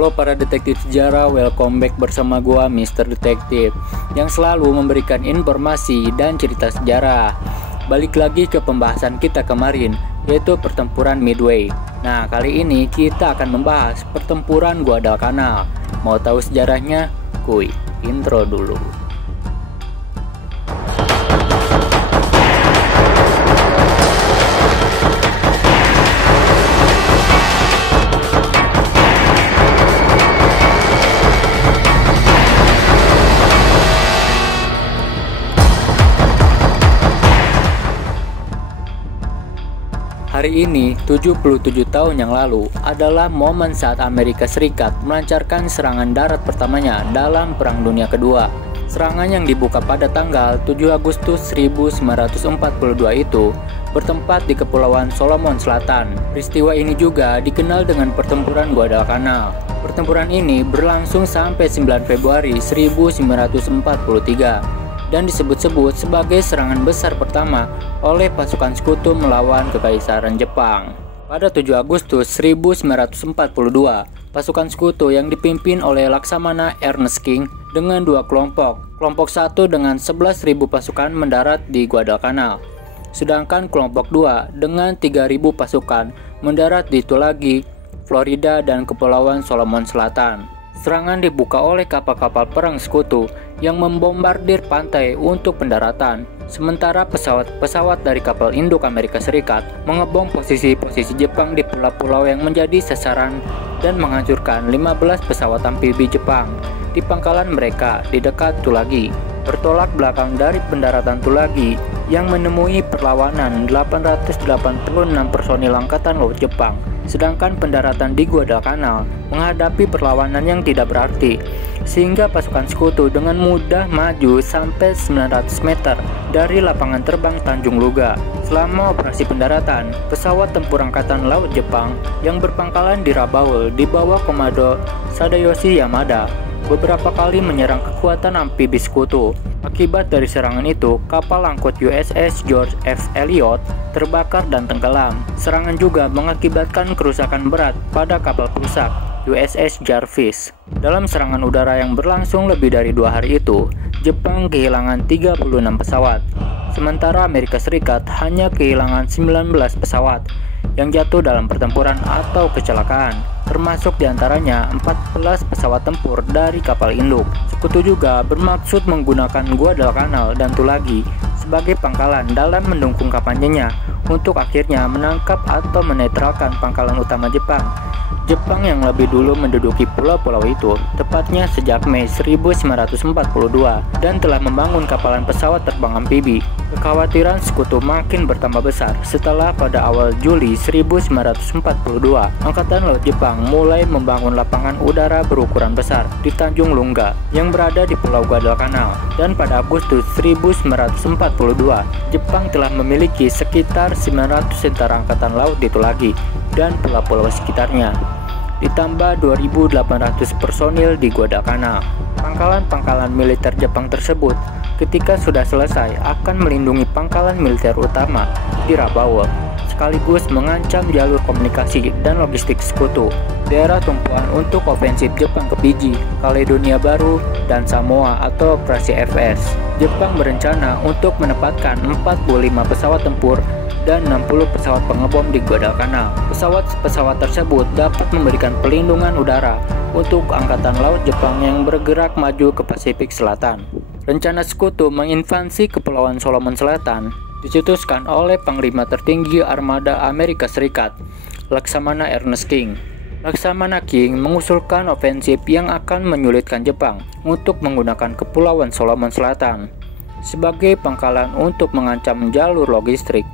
Halo para detektif sejarah, welcome back bersama gua Mr. Detektif yang selalu memberikan informasi dan cerita sejarah. Balik lagi ke pembahasan kita kemarin, yaitu pertempuran Midway. Nah, kali ini kita akan membahas pertempuran Guadalcanal. Mau tahu sejarahnya? Kuy, intro dulu. Hari ini, 77 tahun yang lalu, adalah momen saat Amerika Serikat melancarkan serangan darat pertamanya dalam Perang Dunia Kedua. Serangan yang dibuka pada tanggal 7 Agustus 1942 itu bertempat di Kepulauan Solomon Selatan. Peristiwa ini juga dikenal dengan Pertempuran Guadalcanal. Pertempuran ini berlangsung sampai 9 Februari 1943. Dan disebut-sebut sebagai serangan besar pertama oleh pasukan sekutu melawan Kekaisaran Jepang. Pada 7 Agustus 1942, pasukan sekutu yang dipimpin oleh Laksamana Ernest King dengan dua kelompok. Kelompok 1 dengan 11.000 pasukan mendarat di Guadalcanal, sedangkan kelompok 2 dengan 3.000 pasukan mendarat di Tulagi, Florida dan Kepulauan Solomon Selatan. Serangan dibuka oleh kapal-kapal perang sekutu yang membombardir pantai untuk pendaratan, sementara pesawat-pesawat dari kapal induk Amerika Serikat mengebom posisi-posisi Jepang di pulau-pulau yang menjadi sasaran dan menghancurkan 15 pesawat amfibi Jepang di pangkalan mereka di dekat Tulagi. Bertolak belakang dari pendaratan Tulagi yang menemui perlawanan 886 personil Angkatan Laut Jepang, sedangkan pendaratan di Guadalcanal menghadapi perlawanan yang tidak berarti, sehingga pasukan sekutu dengan mudah maju sampai 900 meter dari lapangan terbang Tanjung Luga. Selama operasi pendaratan, pesawat tempur Angkatan Laut Jepang yang berpangkalan di Rabaul di bawah komando Sadayoshi Yamada beberapa kali menyerang kekuatan amfibi sekutu. Akibat dari serangan itu, kapal angkut USS George F. Elliot terbakar dan tenggelam. Serangan juga mengakibatkan kerusakan berat pada kapal perusak USS Jarvis. Dalam serangan udara yang berlangsung lebih dari 2 hari itu, Jepang kehilangan 36 pesawat, sementara Amerika Serikat hanya kehilangan 19 pesawat yang jatuh dalam pertempuran atau kecelakaan, termasuk diantaranya 14 pesawat tempur dari kapal induk. Sekutu juga bermaksud menggunakan Guadalcanal dan Tulagi sebagai pangkalan dalam mendukung kampanyenya untuk akhirnya menangkap atau menetralkan pangkalan utama Jepang. Jepang yang lebih dulu menduduki pulau-pulau itu, tepatnya sejak Mei 1942, dan telah membangun kapalan pesawat terbang amfibi. Kekhawatiran sekutu makin bertambah besar setelah pada awal Juli 1942, Angkatan Laut Jepang mulai membangun lapangan udara berukuran besar di Tanjung Lunga yang berada di Pulau Guadalcanal, dan pada Agustus 1942, Jepang telah memiliki sekitar 900 tentara Angkatan Laut di Tulagi dan pulau-pulau sekitarnya, ditambah 2.800 personil di Guadalcanal. Pangkalan-pangkalan militer Jepang tersebut ketika sudah selesai akan melindungi pangkalan militer utama di Rabaul, sekaligus mengancam jalur komunikasi dan logistik sekutu. Daerah tumpuan untuk ofensif Jepang ke Fiji, Kaledonia Baru, dan Samoa atau Operasi FS. Jepang berencana untuk menempatkan 45 pesawat tempur dan 60 pesawat pengebom di Guadalcanal. Pesawat-pesawat tersebut dapat memberikan pelindungan udara untuk Angkatan Laut Jepang yang bergerak maju ke Pasifik Selatan. Rencana sekutu menginvasi Kepulauan Solomon Selatan dicetuskan oleh Panglima Tertinggi Armada Amerika Serikat, Laksamana Ernest King. Laksamana King mengusulkan ofensif yang akan menyulitkan Jepang untuk menggunakan Kepulauan Solomon Selatan sebagai pangkalan untuk mengancam jalur logistik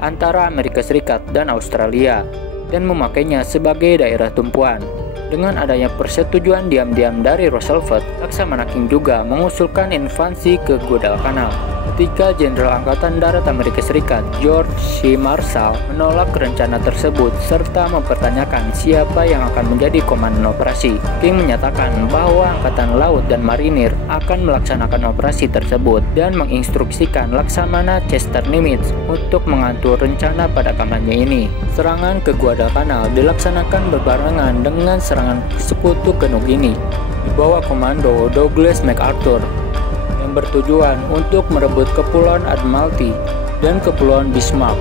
antara Amerika Serikat dan Australia dan memakainya sebagai daerah tumpuan. Dengan adanya persetujuan diam-diam dari Roosevelt, Laksamana King juga mengusulkan invasi ke Guadalcanal ketika Jenderal Angkatan Darat Amerika Serikat George C. Marshall menolak rencana tersebut serta mempertanyakan siapa yang akan menjadi komandan operasi. King menyatakan bahwa Angkatan Laut dan Marinir akan melaksanakan operasi tersebut dan menginstruksikan Laksamana Chester Nimitz untuk mengatur rencana pada kampanye ini. Serangan ke Guadalcanal dilaksanakan berbarengan dengan serangan sekutu ke Nugini di bawah komando Douglas MacArthur yang bertujuan untuk merebut Kepulauan Admiralty dan Kepulauan Bismarck,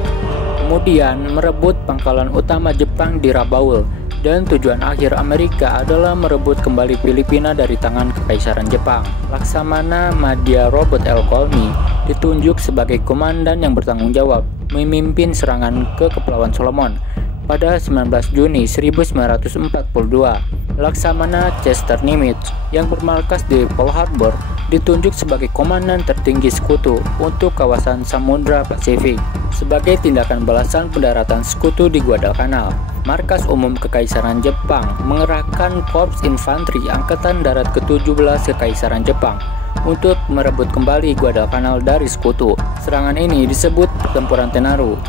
kemudian merebut pangkalan utama Jepang di Rabaul, dan tujuan akhir Amerika adalah merebut kembali Filipina dari tangan Kekaisaran Jepang. Laksamana Madya Robert L. Colmy ditunjuk sebagai komandan yang bertanggung jawab memimpin serangan ke Kepulauan Solomon pada 19 Juni 1942. Laksamana Chester Nimitz yang bermarkas di Pearl Harbor ditunjuk sebagai komandan tertinggi sekutu untuk kawasan Samudra Pasifik sebagai tindakan balasan pendaratan sekutu di Guadalcanal. Markas Umum Kekaisaran Jepang mengerahkan Korps Infanteri Angkatan Darat ke-17 Kekaisaran Jepang untuk merebut kembali Guadalcanal dari sekutu. Serangan ini disebut Pertempuran Tenaru.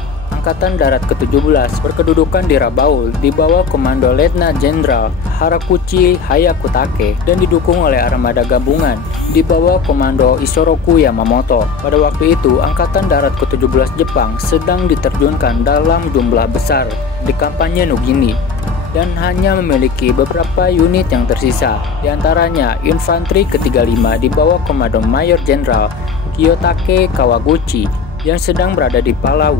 Angkatan Darat ke-17 berkedudukan di Rabaul di bawah komando Letnan Jenderal Harakuchi Hayakutake dan didukung oleh armada gabungan di bawah komando Isoroku Yamamoto. Pada waktu itu, Angkatan Darat ke-17 Jepang sedang diterjunkan dalam jumlah besar di kampanye Nugini dan hanya memiliki beberapa unit yang tersisa, diantaranya Infanteri ke-35 di bawah komando Mayor Jenderal Kiyotake Kawaguchi yang sedang berada di Palau,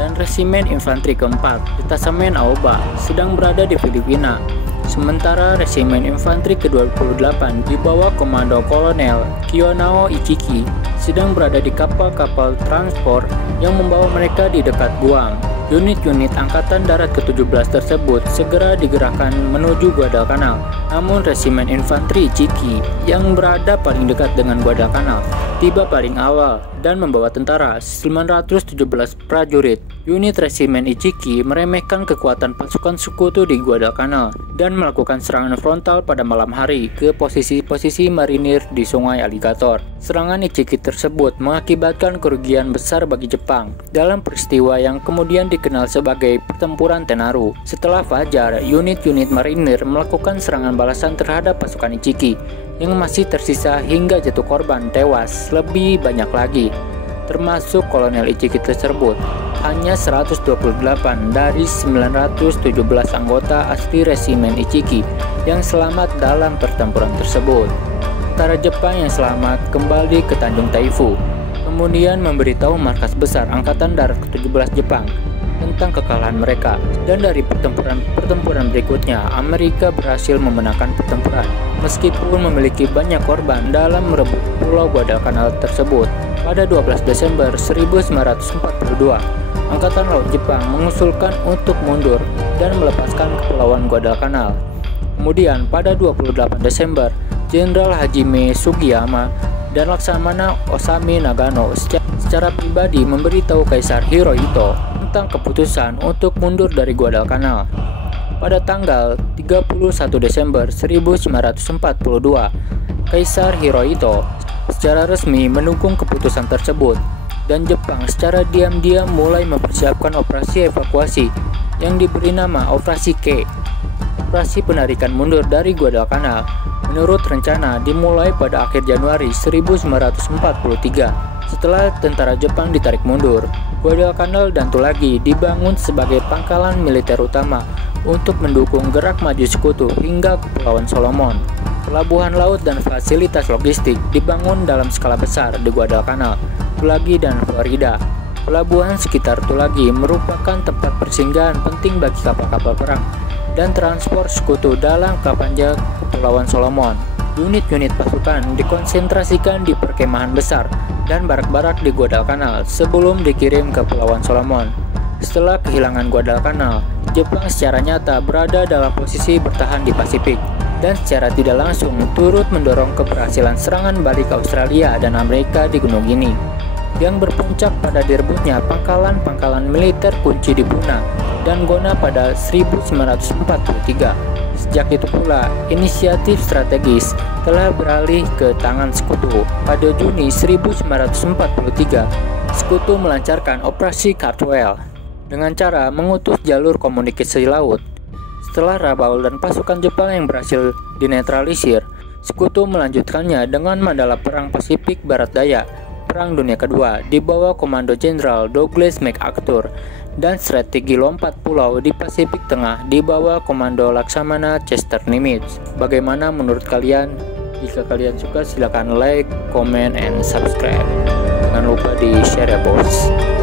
dan Resimen Infanteri ke-4 Detasemen Aoba sedang berada di Filipina. Sementara Resimen Infanteri ke-28 di bawah komando Kolonel Kiyonao Ichiki sedang berada di kapal-kapal transport yang membawa mereka di dekat Guam. Unit-unit Angkatan Darat ke-17 tersebut segera digerakkan menuju Guadalcanal, namun Resimen Infanteri Ichiki yang berada paling dekat dengan Guadalcanal tiba paling awal dan membawa tentara 917 prajurit. Unit Resimen Ichiki meremehkan kekuatan pasukan sekutu di Guadalcanal dan melakukan serangan frontal pada malam hari ke posisi-posisi marinir di Sungai Alligator. Serangan Ichiki tersebut mengakibatkan kerugian besar bagi Jepang dalam peristiwa yang kemudian dikenal sebagai Pertempuran Tenaru. Setelah fajar, unit-unit marinir melakukan serangan balasan terhadap pasukan Ichiki yang masih tersisa hingga jatuh korban tewas lebih banyak lagi, termasuk Kolonel Ichiki tersebut. Hanya 128 dari 917 anggota asli Resimen Ichiki yang selamat dalam pertempuran tersebut. Tentara Jepang yang selamat kembali ke Tanjung Taifu, kemudian memberitahu markas besar Angkatan Darat ke-17 Jepang tentang kekalahan mereka, dan dari pertempuran berikutnya Amerika berhasil memenangkan pertempuran meskipun memiliki banyak korban dalam merebut Pulau Guadalcanal tersebut. Pada 12 Desember 1942, Angkatan Laut Jepang mengusulkan untuk mundur dan melepaskan Kepulauan Guadalcanal. Kemudian pada 28 Desember, Jenderal Hajime Sugiyama dan Laksamana Osamu Nagano secara pribadi memberitahu Kaisar Hirohito tentang keputusan untuk mundur dari Guadalcanal. Pada tanggal 31 Desember 1942, Kaisar Hirohito secara resmi mendukung keputusan tersebut, dan Jepang secara diam-diam mulai mempersiapkan operasi evakuasi yang diberi nama Operasi K. Operasi penarikan mundur dari Guadalcanal menurut rencana dimulai pada akhir Januari 1943. Setelah tentara Jepang ditarik mundur, Guadalcanal dan Tulagi dibangun sebagai pangkalan militer utama untuk mendukung gerak maju sekutu hingga Kepulauan Solomon. Pelabuhan laut dan fasilitas logistik dibangun dalam skala besar di Guadalcanal, Tulagi, dan Florida. Pelabuhan sekitar Tulagi merupakan tempat persinggahan penting bagi kapal-kapal perang dan transport sekutu dalam kampanye Kepulauan Solomon. Unit-unit pasukan dikonsentrasikan di perkemahan besar dan barak-barak di Guadalcanal sebelum dikirim ke Kepulauan Solomon. Setelah kehilangan Guadalcanal, Jepang secara nyata berada dalam posisi bertahan di Pasifik dan secara tidak langsung turut mendorong keberhasilan serangan balik Australia dan Amerika di Gunung Guinea, yang berpuncak pada direbutnya pangkalan-pangkalan militer kunci di Puna Donggona pada 1943. Sejak itu pula, inisiatif strategis telah beralih ke tangan Sekutu. Pada Juni 1943, Sekutu melancarkan Operasi Caldwell dengan cara mengutus jalur komunikasi laut. Setelah Rabaul dan pasukan Jepang yang berhasil dinetralisir, Sekutu melanjutkannya dengan Mandala Perang Pasifik Barat Daya Perang Dunia Kedua di bawah Komando Jenderal Douglas MacArthur, dan strategi lompat pulau di Pasifik Tengah di bawah Komando Laksamana Chester Nimitz. Bagaimana menurut kalian? Jika kalian suka, silakan like, comment, and subscribe. Jangan lupa di share ya bos.